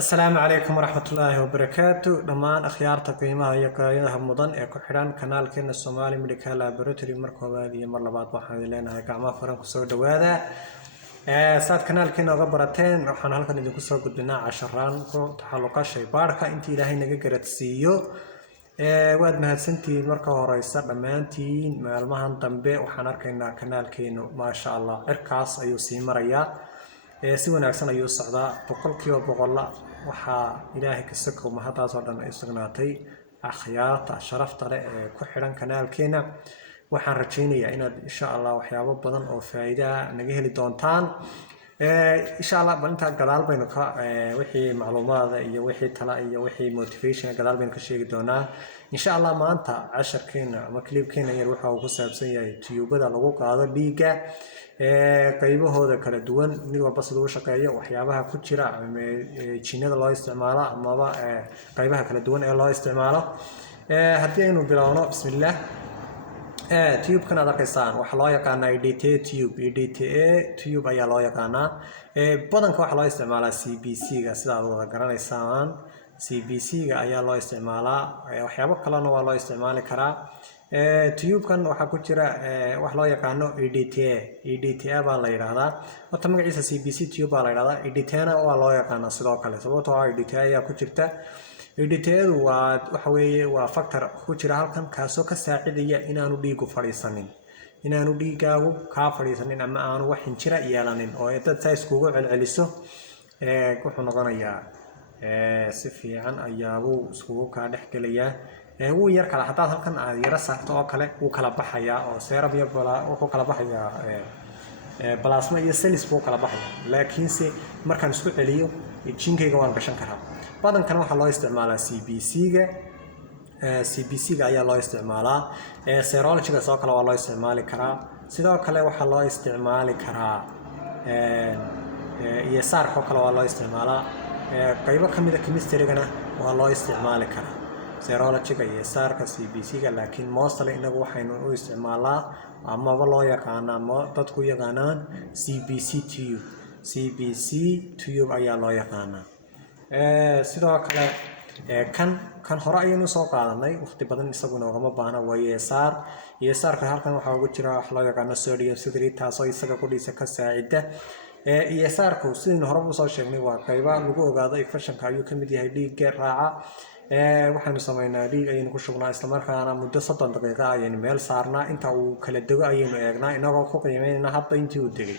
السلام عليكم ورحمة الله وبركاته دمان أخيارتا قيمها يقايدها مدن كحران كانال كينا الصومالي ميديكال لابوراتوري مركوبادي مرلبات waxaan leenahay gacmo furan ku soo dhawaada saad kanaalkeena uga barateen waxaan halkan idinku soo gudbinaa casharaan ku taxalluqa shaybaarka intii Ilaahay naga garadsiiyo waad mahadsantihiin marka horeysa dhamaantiin maalmahan dambe waxaan arkaynaa kanaalkeenu maasha Allah cirkaas ayuu sii marayaa si wanaagsan ayuu socdaa boqolkiiba boqol waxa Ilaahay ka soo mahadaas oo dhan ay sugnaatay akhyaarta sharafta leh ee ku xiran kanaalkeena waxaan rajaynayaa inaad insha Allah waxyaabo badan oo faa'iido naga heli doontaan insha Allah inta gadaal baynu ka wixii macluumaad iyo wixii tala iyo wixii motivation gadaal baynu ka sheegi doonaa insha Allah maanta casharkeena ama clipkeena yar waxa uu ku saabsan yahay tubada lagu qaado dhiigga qaybahooda kala duwan mid walba sidoo uu shaqeeyo waxyaabaha ku jira jinnada loo isticmaalo ama qaybaha kala duwan ee loo isticmaalo haddii aynu bilowno bismillaah tube kan aad arkaysaan waxa loo yaqaanaa EDTA tube ayaa loo yaqaanaa badanka waxa loo isticmaalaa CBC ga sida aad wada garanaysaan CBC ga ayaa loo isticmaalaa waxyaabo kalena waa loo isticmaali karaa tube kan waxa ku jira wax loo yaqaano EDTA baa la yiraahdaa wata magaciisa CBC tube baa la yiraahdaa EDTA waa loo yaqaanaa sidoo kale sababtoo ah EDTA ayaa ku jirta EDTA waxa weeye waa factor ku jira halkan kaasoo ka saacidaya inaanu dhiigu fadhiisanin inaanu dhiigaagu ka fadhiisanin ama aanu wax injira yeelanin oo dad size kugu celceliso wuxuu noqonayaa si fiican ayaabuu iskugu ka dhaxgalayaa wuu yar kala hataa halkan aad yara saarto oo kale wuu kala baxayaa oo serum iyo wuxuu kala baxayaa plasma iyo cells buu kala baxayaa laakiinse markaan isku celiyo jinkayga waan gashan karaa badankan waxa loo isticmaalaa CBC ga ayaa loo isticmaalaa serology ga soo kale waa loo isticmaali karaa sidoo kale waxa loo isticmaali karaa ESR ko kale waa loo isticmaalaa qaybo kamid ah chemistry gana waa loo isticmaali karaa serology ga ESR ka CBC ga laakiin mostly inagu waxaynu u isticmaalaa ama loo yaqaanaa dadku yaqaanaan CBC tube ayaa loo yaqaanaa sidoo kale kan hore ayaynu soo qaadanay waqti badan isaguna ugama baahna waa ESR ka halkan waxa ugu jira wax loo yaqaan sodium citrate taasoo isaga ku dhisa ka saacida ESR ku sidii hore u soo sheegnay waa qayba lagu ogaado infectionka ayuu ka mid yahay dhiigga raaca waxaanu sameynaa dhiig ayaynu ku shubnaa isla markaana muddo 30 daqiiqo ayaynu meel saarnaa inta uu kala dago ayaynu eegnaa inagoo ku qiimeynaa hadda intii uu degay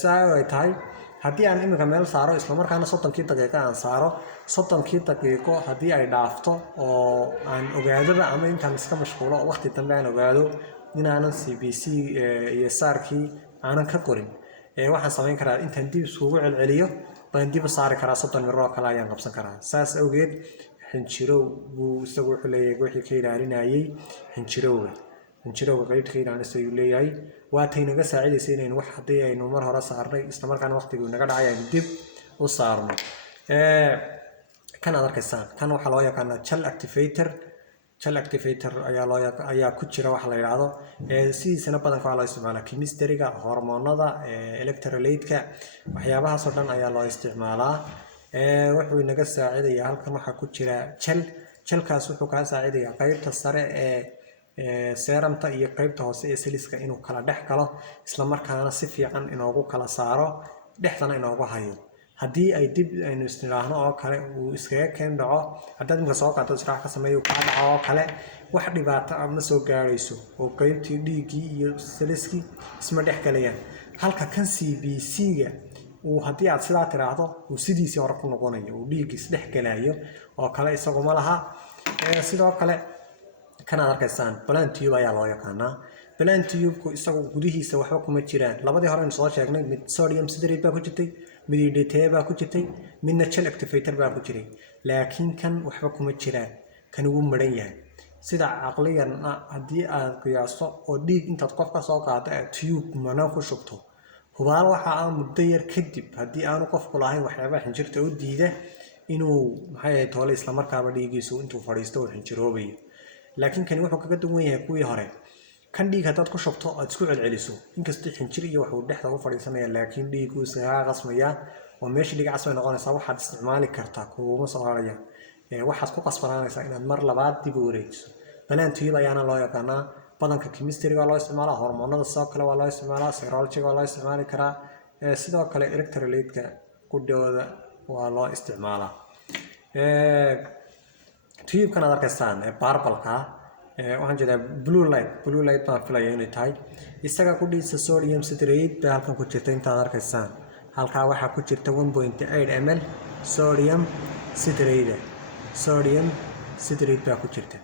saa ay tahay haddii aan imika meel saaro isla markaana 30 daqiiqo aan saaro 30 daqiiqo haddii ay dhaafto oo aan ogaadaba ama intaan iska mashquulo waqti dambe aan ogaado inaanan CBC ESR-kii aanan ka qorin waxaan sameyn karaa intaan dib isugu celceliyo baan dib u saari karaa 30 miro kale ayaan qabsan karaa saas awgeed xinjirow buu isagu wuxuu leeyahay wixii ka ilaalinayay xinjirowga qaybta ka ilaalinaysa ayuu leeyahay waa tay naga saacidaysay inaynu wax haddii aynu mar hore saarnay isla markaana waqtigu naga dhacay aynu dib u saarno kan aad arkaysaan kan waxaa loo yaqaanaa gel activator ayaa ku jira waxa la yiraahdo sidiisana badanka waa loo isticmaalaa chemistry ga hormoonada electrolyte-ka waxyaabahaas oo dhan ayaa loo isticmaalaa wuxuu naga saacidayaa halkan waxa ku jira gelkaas wuxuu ka saacidayaa qaybta sare serumta iyo qaybta hoose ee cellska inuu kala dhex galo isla markaana si fiican inoogu kala saaro dhexdana inoogu hayo haddii ay dib aynu isticmaalo oo kale uu iskaga keen dhaco haddaad imka soo qaato israax ka sameeyo ka dhaco oo kale wax dhibaato ama soo gaarayso oo qaybtii dhiigii iyo cellskii isma dhex galayaan halka kan CBC ga uu haddii aad sidaa tiraahdo uu sidiisii hore ku noqonayo uu dhiigii isdhex galayo oo kale isagu ma laha sidoo kale kan aad arkaysaan plant tube ayaa loo yaqaanaa plant tube ku isagu gudihiisa waxba kuma jiraan labadii hore aynu soo sheegnay mid sodium citrate baa ku jirtay mid EDTA baa ku jirtay midna gel activator baa ku jiray laakiin kan waxba kuma jiraan kan ugu maran yahay sida caqliyan haddii aad qiyaasto oo dhiig intaad qof ka soo qaado tube mana ku shubto hubaal waxa aan muddo yar kadib haddii aanu qofku lahayn waxyaabaha xinjirta u diida inuu maxay toole isla markaaba dhiigiisu intuu fadhiisto uu xinjiroobayo laakiin kan wuxuu kaga duwan yahay kuwii hore kan dhiig hadaad ku shubto aad isku celceliso inkastoo xinjir iyo wax uu dhexda u fadhiisanaya laakiin dhiigu isaga qasmaya وماشي اللي قاعد سوينا قانا صباح استعمالي كرتاك ومصارية واحد كوك أصفراني ساينا مر لبعض دي بوريج بلان تيوب أيانا الله يقانا بدنك كيمستري والله استعمالها هرمونات الساكلة والله استعمالها سيرولوجي والله استعمالي كرا سيدو كلا إلكتروليت كودو والله استعمالها تيوب كان أركستان باربلكا waxaan jeedaa blue light baan filayaa inay tahay isaga ku dhiisa sodium citrate baa halkan ku jirta intaad arkaysaan halkaa waxaa ku jirta 1.8 ml sodium citrate baa ku jirta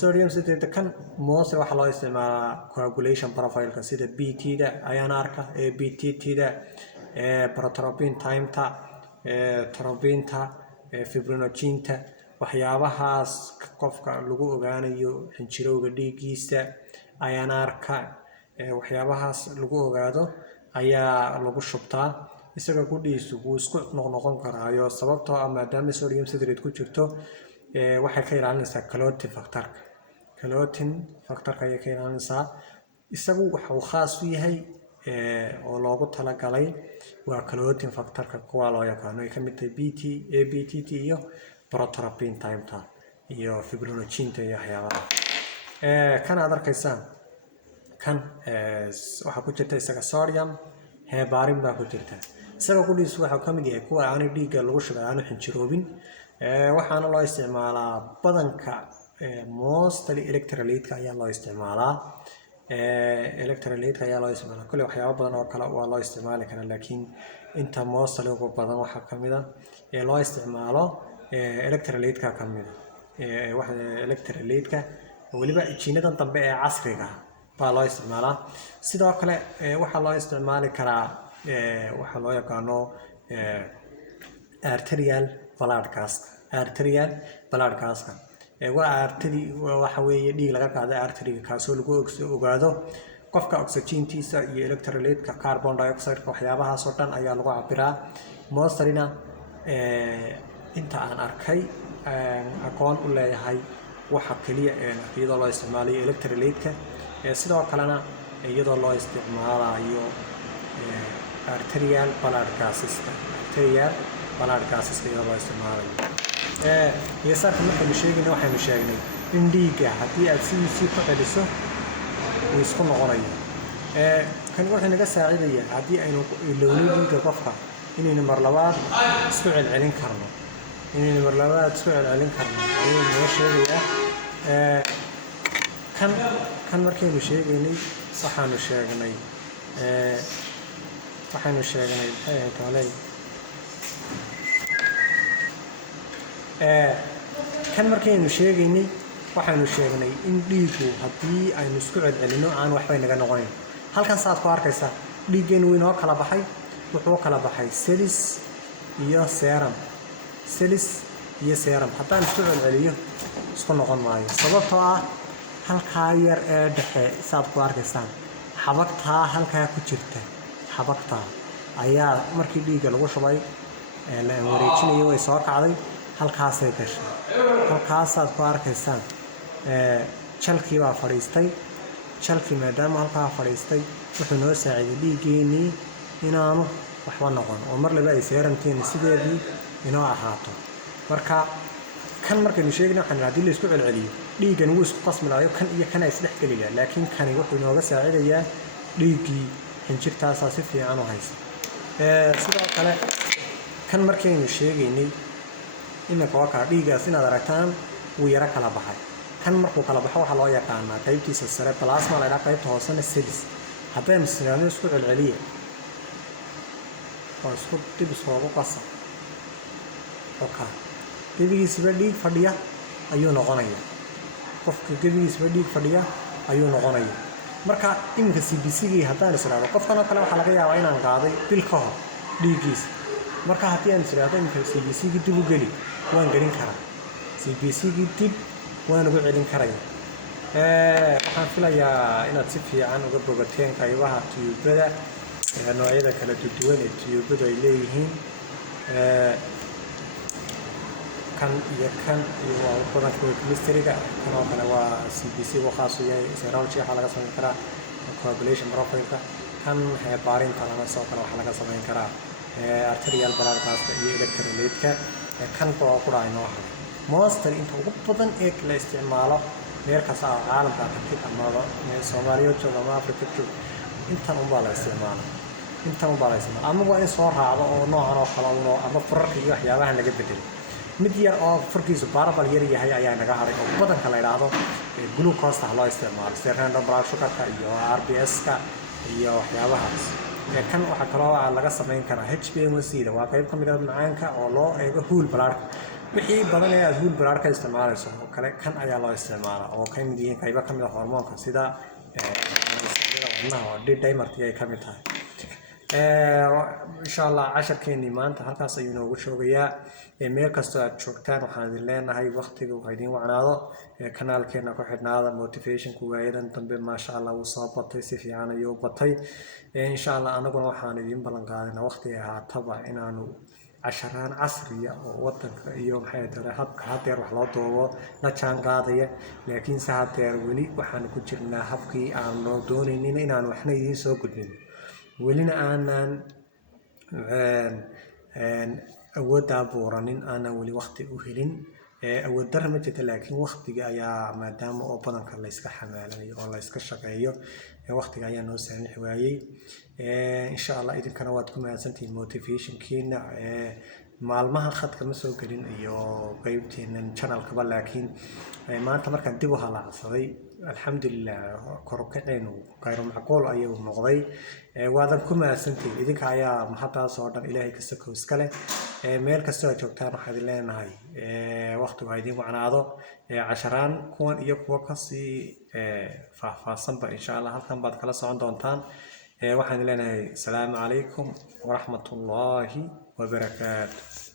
sodium citrate kan moose waxaa loo isticmaalaa coagulation profile-ka sida BT-da ionar-ka BT-da prothrombin time-ta thrombin-ta fibrinogen-ta waxyaabahaas qofka lagu ogaanayo xinjirowga dhiiggiisa ionar-ka waxyaabahaas lagu ogaado ayaa lagu shubtaa isaga gudhiisu wuu isku noqon karaayo sababtoo ah maadaama sodium citrate ku jirto waxay ka ilaalinaysaa calotin factorka ayay ka ilaalinaysaa isagu waxa uu khaas u yahay oo loogu talagalay waa calotin factorka kuwa loo yaqaano ay ka mid tahay BT iyo prothrombin time-ta iyo fibrinogen-ta iyo waxyaabaha kan aad arkaysaan kan waxaa ku jirta isaga sodium heparin baa ku jirta isaga qudhiisu waxaa ka mid yahay kuwa aan dhiigga lagu shubay aan xinjiroobin waxaana loo isticmaalaa badanka mostly electrolyte-ka ayaa loo isticmaalaa kule waxyaabo badan oo kale waa loo isticmaali karaa laakiin inta mostly ugu badan waxaa ka mid ah loo isticmaalo electrolyte-ka ka mid ah electrolyte-ka weliba jiinadan dambe ee casriga baa loo isticmaalaa sidoo kale waxaa loo isticmaali karaa waxa loo yaqaano arterial blood gas-ka waa artery waxa weeye dhiig laga qaado artery-ga kaasoo lagu ogaado qofka oxygen-tiisa iyo electrolyte-ka carbon dioxide-ka waxyaabahaas oo dhan ayaa lagu cabiraa mostly-na inta aan arkay aqoon u leeyahay waxa kaliya iyadoo loo isticmaalayo electrolyte-ka sidoo kalena iyadoo loo isticmaalayo arterial blood gases-ka iyadoo loo isticmaalayo yeesarka markaynu sheegnay in dhiigga haddii aad sidiisii ku celiso uu isku noqonayo kan wuxuu naga saacidayaa haddii aynu ilowno dhiigga qofka inaynu mar labaad isku celcelin karno ayuu naga sheegayaa kan markaynu sheegaynay waxaanu sheegnay kan markaynu sheegaynay waxaanu sheegnay in dhiiggu haddii aynu isku celcelino aan waxbay naga noqonayn halkan saad ku arkaysaa dhiiggeenu wuu inoo kala baxay wuxuu kala baxay cells iyo serum haddaan isku celceliyo isku noqon maayo sababtoo ah halkaa yar ee dhexe saad ku arkaysaan xabagtaa halkaa ku jirta xabagtaa ayaa markii dhiigga lagu shubay la wareejinayo way soo kacday halkaasay gashay halkaasaad ku arkaysaan jalkii baa fadhiistay jalkii maadaama halkaa fadhiistay wuxuu noo saaciday dhiiggeenii inaanu waxba noqon oo mar laba ay seeramteeni sideedii inoo ahaato marka kan markaynu sheegna waxaan haddii la isku celceliyo dhiiggan wuu isku qasmi lahayo kan iyo kana isdhex geli lahaa laakiin kani wuxuu inooga saacidayaa dhiiggii xinjirtaasaa si fiican u haysa sidoo kale kan markaynu sheegaynay iminka waa kaa dhiiggaas inaad aragtaan wuu yaro kala baxay kan markuu kala baxo waxaa loo yaqaanaa qaybtiisa sare plasma la ydhaha qaybta hoosena cells haddaynu sinaano isku celceliya oo isku dib isoogu qasa gebigiisaba dhiig fadhiya ayuu noqonayaa qofka gebigiisaba dhiig fadhiya ayuu noqonayaa marka iminka CBC-gii haddaan israado qofkan oo kale waxaa laga yaabaa inaan qaaday bil ka hor dhiiggiisa marka haddii aan israado iminka CBC-gii dib u geli waan gelin karaa CBC-gii dib waan ugu celin karaya waxaan filayaa inaad si fiican uga bogateen qaybaha tiyuubada noocyada kala duwan ee tiyuubadu ay leeyihiin kan iyo badanka chemistry-ga kan oo kale waa CBC uu khaas u yahay serology waxaa laga samayn karaa coagulation profile-ka kan heparinta lana soo kale waxaa laga samayn karaa arterial bloodkaaska iyo electrolytka kan baa ku dhaayno mostly inta ugu badan ee la isticmaalo meel kasta oo caalamka tagtid ama Soomaaliya jooga ama Afrika jooga intan baa la isticmaalo ama waa in soo raacdo oo noocan oo kale ama farqi iyo waxyaabaha laga bedelo mid yar oo farqiisu barabal yar yahay ayaa naga haray oo badanka la yiraahdo glucose loo isticmaalo random blood sugar iyo RBS-ka iyo waxyaabahaas kan waxa kale oo laga sameyn karaa HbA1c waa qayb ka mid ah macaanka oo loo eego whole blood wixii badan ee whole blood ka isticmaalayso oo kale kan ayaa loo isticmaalaa oo ka mid yihiin qayb ka mid ah hormoonka sida wadnaha D-dimerka ay ka mid tahay insha Allah casharkeennii maanta halkaas ayuu noogu joogayaa meel kastoo aad joogtaan waxaan idin leenahay waqtiga uu idin wacnaado kanaalkeena ku xidhnaada motivationku waayadan dambe maasha Allah wuu soo batay si fiican ayuu batay insha Allah anaguna waxaan idin ballan qaadnaa waqtiga haataba inaanu casharaan casriya oo wadanka iyo maxay tahay habka hadeer wax loo doobo la jaan qaadaya laakiin hadeer weli waxaan ku jirnaa habkii aan loo doonaynin inaan waxna idin soo gudbin welina aanan awoodda buuranin aanan weli waqti u helin awood darro ma jirto laakiin waqtiga ayaa maadaama oo badanka la iska xamaalayo oo la iska shaqeeyo waqtiga ayaa noo saamix waayay insha Allah idinkana waad ku mahadsantihiin motivationkiina maalmaha khadka ma soo gelin iyo qaybteenan channelkaba laakiin maanta markaan dib u halaacsaday alxamdulillah korkaceenu qayro macquul ayuu noqday waadan ku mahadsantihiin idinka ayaa mahadaas oo dhan ilaahay ka sako iska leh meel kasta oo joogtaan waxaan idin leenahay waqtigu idin wacnaado casharaan kuwan iyo kuwa kasii faahfaahsanba insha Allah halkan baad kala socon doontaan waxaan idin leenahay assalaamu calaykum waraxmatullaahi wabarakaatuh